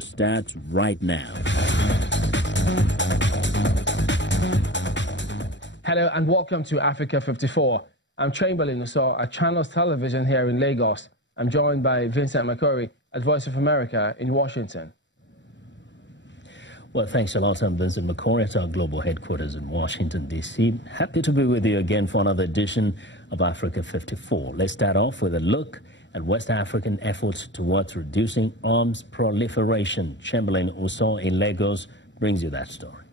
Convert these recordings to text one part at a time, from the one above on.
Starts right now. Hello and welcome to Africa 54. I'm Chamberlain Uso at Channels Television here in Lagos. I'm joined by Vincent McCurry at Voice of America in Washington. Well, thanks a lot. I'm Vincent McCurry at our global headquarters in Washington, D.C. Happy to be with you again for another edition of Africa 54. Let's start off with a look at West African efforts towards reducing arms proliferation. Chamberlain Uso in Lagos brings you that story.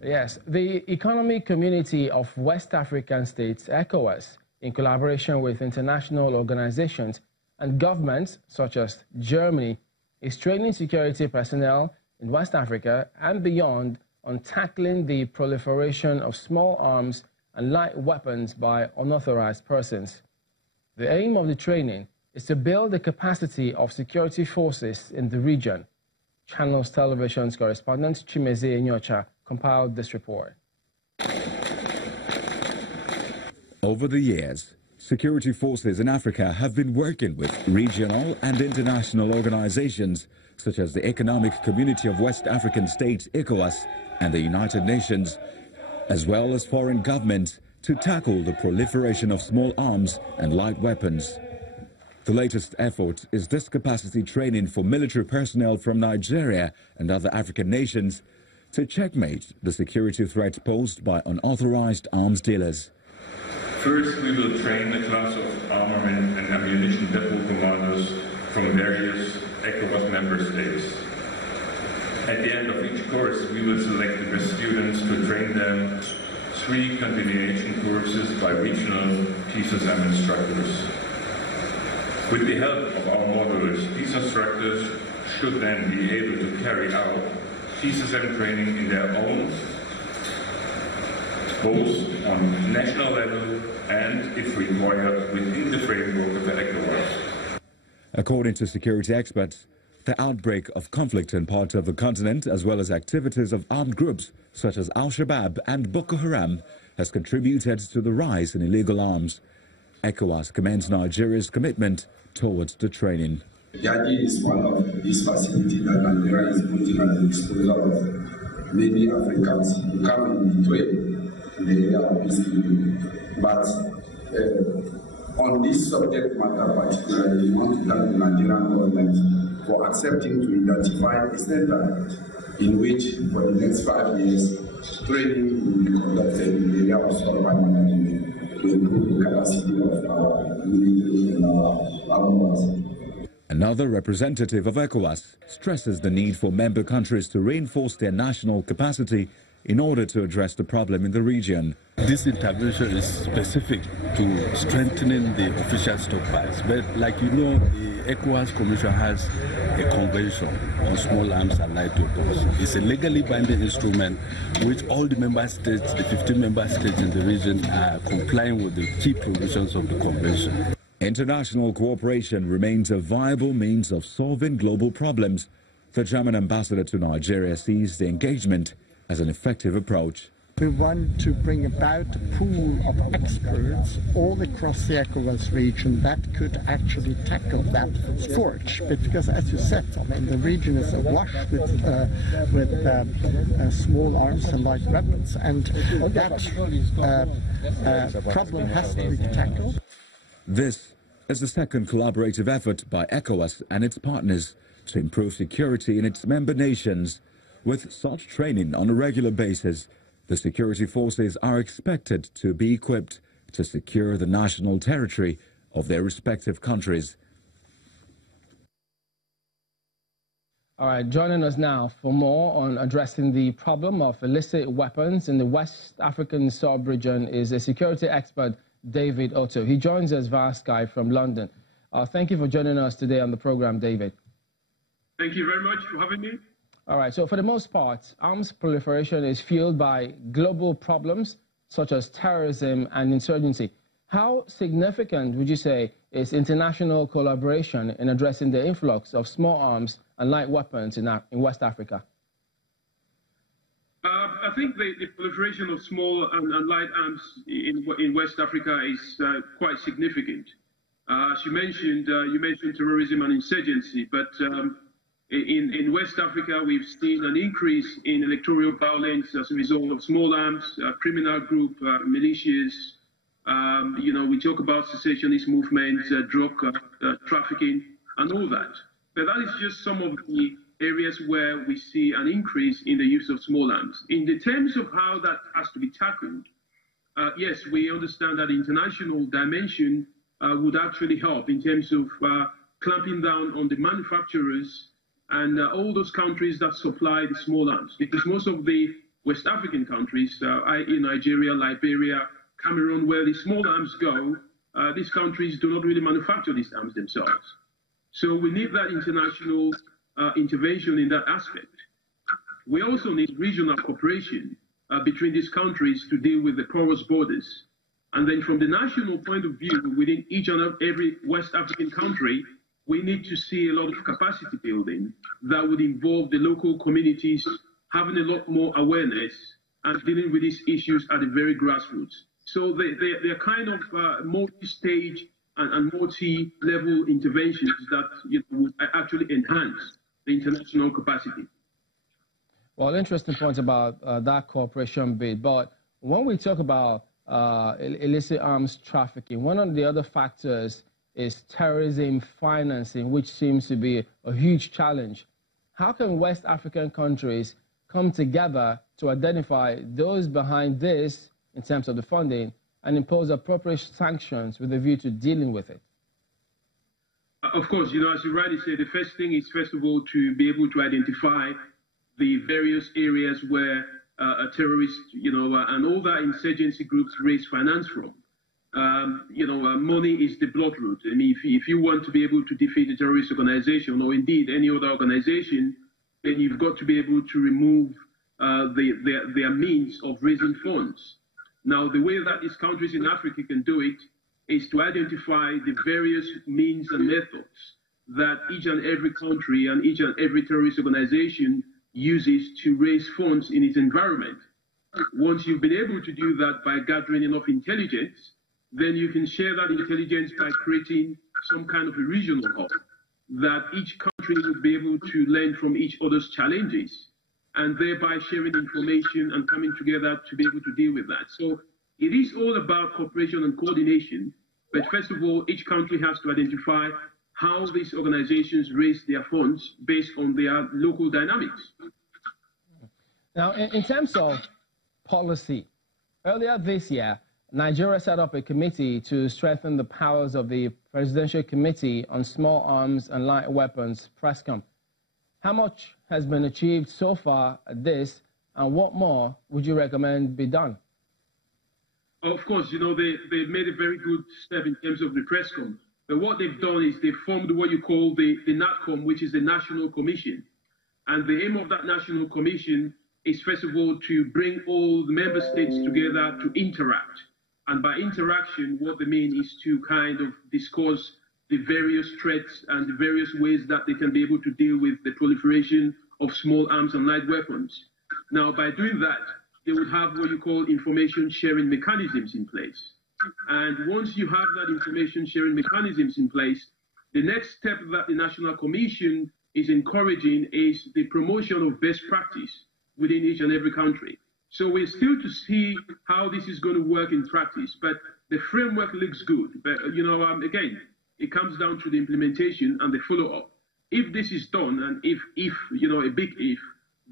Yes, the Economic Community of West African States, ECOWAS, in collaboration with international organizations and governments such as Germany, is training security personnel in West Africa and beyond on tackling the proliferation of small arms and light weapons by unauthorized persons. The aim of the training is to build the capacity of security forces in the region. Channels Television's correspondent Chimeze Nyocha compiled this report. Over the years, security forces in Africa have been working with regional and international organizations such as the Economic Community of West African States, ECOWAS, and the United Nations, as well as foreign governments, to tackle the proliferation of small arms and light weapons. The latest effort is this capacity training for military personnel from Nigeria and other African nations to checkmate the security threat posed by unauthorized arms dealers. First, we will train a class of armament and ammunition depot commanders from various ECOWAS member states. At the end of each course, we will select the best students to train them 3 continuation courses by regional TSSM instructors. With the help of our modules, these instructors should then be able to carry out TSSM training in their own, both on national level and, if required, within the framework of the ECOWAS. According to security experts, the outbreak of conflict in parts of the continent, as well as activities of armed groups such as Al-Shabaab and Boko Haram, has contributed to the rise in illegal arms. ECOWAS commends Nigeria's commitment towards the training. Yagi is one of these facilities that Nigeria is putting at the disposal of many Africans who come in between in the area of peacekeeping. But on this subject matter particularly, we want to thank the Nigerian government for accepting to identify a center in which, for the next 5 years, training will be conducted in the area of sovereign management to improve the capacity of our military and our armed. Another representative of ECOWAS stresses the need for member countries to reinforce their national capacity in order to address the problem in the region. This intervention is specific to strengthening the official stockpiles, but like you know, the ECOWAS Commission has a convention on small arms and light weapons. It's a legally binding instrument which all the member states, the 15 member states in the region, are complying with the key provisions of the convention. International cooperation remains a viable means of solving global problems. The German ambassador to Nigeria sees the engagement as an effective approach. We want to bring about a pool of experts all across the ECOWAS region that could actually tackle that scourge. Because, as you said, I mean, the region is awash with small arms and light weapons, and that problem has to be tackled. This is the second collaborative effort by ECOWAS and its partners to improve security in its member nations. With such training on a regular basis, the security forces are expected to be equipped to secure the national territory of their respective countries. All right, joining us now for more on addressing the problem of illicit weapons in the West African sub-region is a security expert, David Otto. He joins us via Skype from London. Thank you for joining us today on the program, David. Thank you very much for having me. All right, so for the most part, arms proliferation is fueled by global problems such as terrorism and insurgency. How significant would you say is international collaboration in addressing the influx of small arms and light weapons in West Africa? I think the proliferation of small and light arms in West Africa is quite significant. As you mentioned terrorism and insurgency, but in West Africa, we've seen an increase in electoral violence as a result of small arms, criminal group, militias. We talk about secessionist movements, drug trafficking, and all that. But that is just some of the areas where we see an increase in the use of small arms. In the terms of how that has to be tackled, yes, we understand that the international dimension would actually help in terms of clamping down on the manufacturers and all those countries that supply the small arms. Because most of the West African countries, i.e. Nigeria, Liberia, Cameroon, where the small arms go, these countries do not really manufacture these arms themselves. So we need that international intervention in that aspect. We also need regional cooperation between these countries to deal with the porous borders. And then from the national point of view, within each and every West African country, we need to see a lot of capacity building that would involve the local communities having a lot more awareness and dealing with these issues at the very grassroots. So they're kind of multi-stage and multi-level interventions that would actually enhance the international capacity. Well, interesting point about that cooperation bit. But when we talk about illicit arms trafficking, one of the other factors is terrorism financing, which seems to be a huge challenge. How can West African countries come together to identify those behind this in terms of the funding and impose appropriate sanctions with a view to dealing with it? Of course, as you rightly say, the first thing is, first of all, to be able to identify the various areas where terrorists, and all that insurgency groups raise finance from. Money is the blood route. And if you want to be able to defeat a terrorist organization, or indeed any other organization, then you've got to be able to remove their means of raising funds. Now, the way that these countries in Africa can do it is to identify the various means and methods that each and every country and each and every terrorist organization uses to raise funds in its environment. Once you've been able to do that by gathering enough intelligence, then you can share that intelligence by creating some kind of a regional hub that each country would be able to learn from each other's challenges, and thereby sharing information and coming together to be able to deal with that. So it is all about cooperation and coordination, but first of all, each country has to identify how these organizations raise their funds based on their local dynamics. Now, in terms of policy, earlier this year, Nigeria set up a committee to strengthen the powers of the Presidential Committee on Small Arms and Light Weapons, PRESCOM. How much has been achieved so far at this, and what more would you recommend be done? Of course, they made a very good step in terms of the PRESCOM. But what they've done is they formed what you call the NATCOM, which is the National Commission. And the aim of that National Commission is, first of all, to bring all the member states together to interact. And by interaction, what they mean is to kind of discuss the various threats and the various ways that they can be able to deal with the proliferation of small arms and light weapons. Now, by doing that, they would have what you call information sharing mechanisms in place. And once you have that information sharing mechanisms in place, the next step that the National Commission is encouraging is the promotion of best practice within each and every country. So we're still to see how this is going to work in practice, but the framework looks good. But, again, it comes down to the implementation and the follow-up. If this is done, and if, a big if,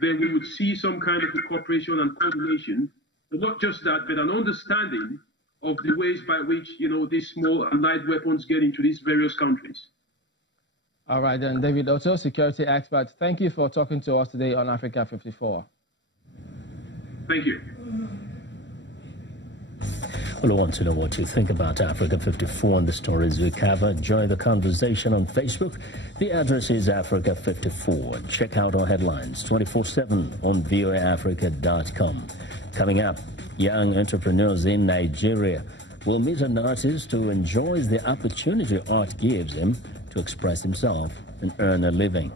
then we would see some kind of a cooperation and coordination, but not just that, but an understanding of the ways by which, these small and light weapons get into these various countries. All right, then, David Otto, security expert, thank you for talking to us today on Africa 54. Thank you. Well, I want to know what you think about Africa 54 and the stories we cover. Join the conversation on Facebook. The address is Africa54. Check out our headlines 24/7 on voaafrica.com. Coming up, young entrepreneurs in Nigeria will meet an artist who enjoys the opportunity art gives him to express himself and earn a living.